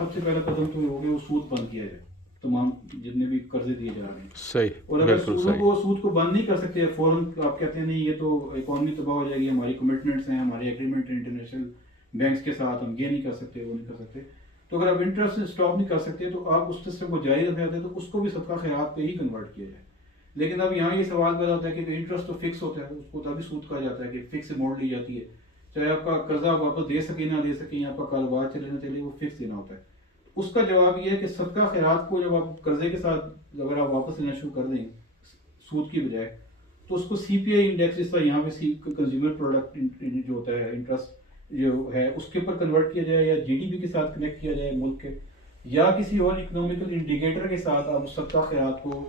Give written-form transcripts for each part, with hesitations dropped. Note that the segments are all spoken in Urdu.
سب سے پہلا قدم تو یہ ہو گیا وہ سود بند کیا جائے تمام جتنے بھی قرضے دیے جا رہے ہیں. صحیح, اور اگر بالکل صحیح. سود کو بند نہیں کر سکتے فوراً, آپ کہتے ہیں نہیں یہ تو اکانومی تباہ ہو جائے گی, ہماری کمٹمنٹس ہیں, ہمارے ایگریمنٹ ہیں انٹرنیشنل بینکس کے ساتھ, ہم یہ نہیں کر سکتے وہ نہیں کر سکتے, تو اگر آپ انٹرسٹ اسٹاپ نہیں کر سکتے تو آپ اس سسٹم کو جاری رکھنا چاہتے ہیں تو اس کو بھی صدقہ خیرات پہ ہی کنورٹ کیا جائے. لیکن اب یہاں یہ سوال پیدا ہوتا ہے کہ انٹرسٹ تو فکس ہوتا ہے, اس کو تبھی سود کہا جاتا ہے کہ فکس سے موڑ لی جاتی ہے, چاہے آپ کا قرضہ واپس دے سکیں نہ دے سکیں, آپ کا کاروبار چلے نہ چلے, وہ فکس دینا ہوتا ہے. اس کا جواب یہ ہے کہ صدقہ خیرات کو جب آپ قرضے کے ساتھ اگر آپ واپس لینا شروع کر دیں سود کی بجائے, تو اس کو سی پی آئی انڈیکس جس طرح یہاں پہ کنزیومر پروڈکٹ جو ہوتا ہے انٹرسٹ جو ہے اس کے اوپر کنورٹ کیا جائے, یا جی ڈی پی کے ساتھ کنیکٹ کیا جائے ملک کے, یا کسی اور اکنامیکل انڈیکیٹر کے ساتھ آپ صدقہ خیرات کو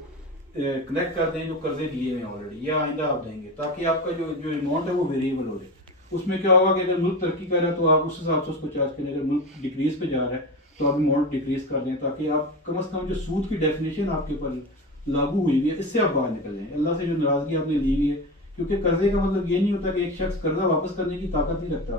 کنیکٹ کر دیں جو قرضے دیے ہوئے ہیں آلریڈی یا آئندہ آپ دیں گے, تاکہ آپ کا جو اماؤنٹ ہے وہ ویریبل ہو جائے. اس میں کیا ہوگا کہ اگر ملک ترقی کر رہا ہے تو آپ اس حساب سے اس کو چارج کریں, اگر ملک ڈکریز پہ جا رہا ہے تو آپ اماؤنٹ ڈکریز کر دیں, تاکہ آپ کم از کم جو سود کی ڈیفینیشن آپ کے اوپر لاگو ہوئی ہوئی ہے اس سے آپ باہر نکل جائیں. اللہ سے جو ناراضگی آپ نے لی ہوئی ہے, کیونکہ قرضے کا مطلب یہ نہیں ہوتا کہ ایک شخص قرضہ واپس کرنے کی طاقت نہیں رکھتا.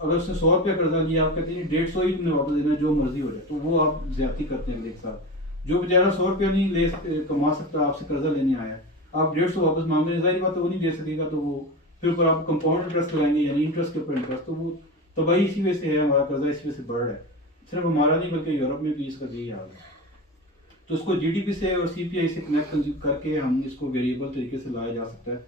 اگر اس نے 100 روپیہ قرضہ لیا, آپ کہتے ہیں 150 ہی تم نے واپس دینا جو مرضی ہو جائے, تو وہ آپ زیادتی کرتے ہیں ایک ساتھ. جو بیچارہ 100 روپیہ نہیں کما سکتا, آپ سے قرضہ لینے آیا, آپ 150 واپس مانگ رہے ہیں, ظاہر بات ہے وہ نہیں دے سکے گا, تو وہ پھر اوپر آپ کمپاؤنڈ انٹرسٹ لگائیں گے, یعنی انٹرسٹ کے اوپر انٹرسٹ, تو وہ تباہی اسی وجہ سے ہے, ہمارا قرضہ اسی وجہ سے بڑھ رہا ہے. صرف ہمارا نہیں بلکہ یورپ میں بھی اس کا یہی حال ہے. تو اس کو جی ڈی پی سے اور سی پی آئی سے کنیکٹ کر کے ہم اس کو ویریبل طریقے سے لایا جا سکتا ہے,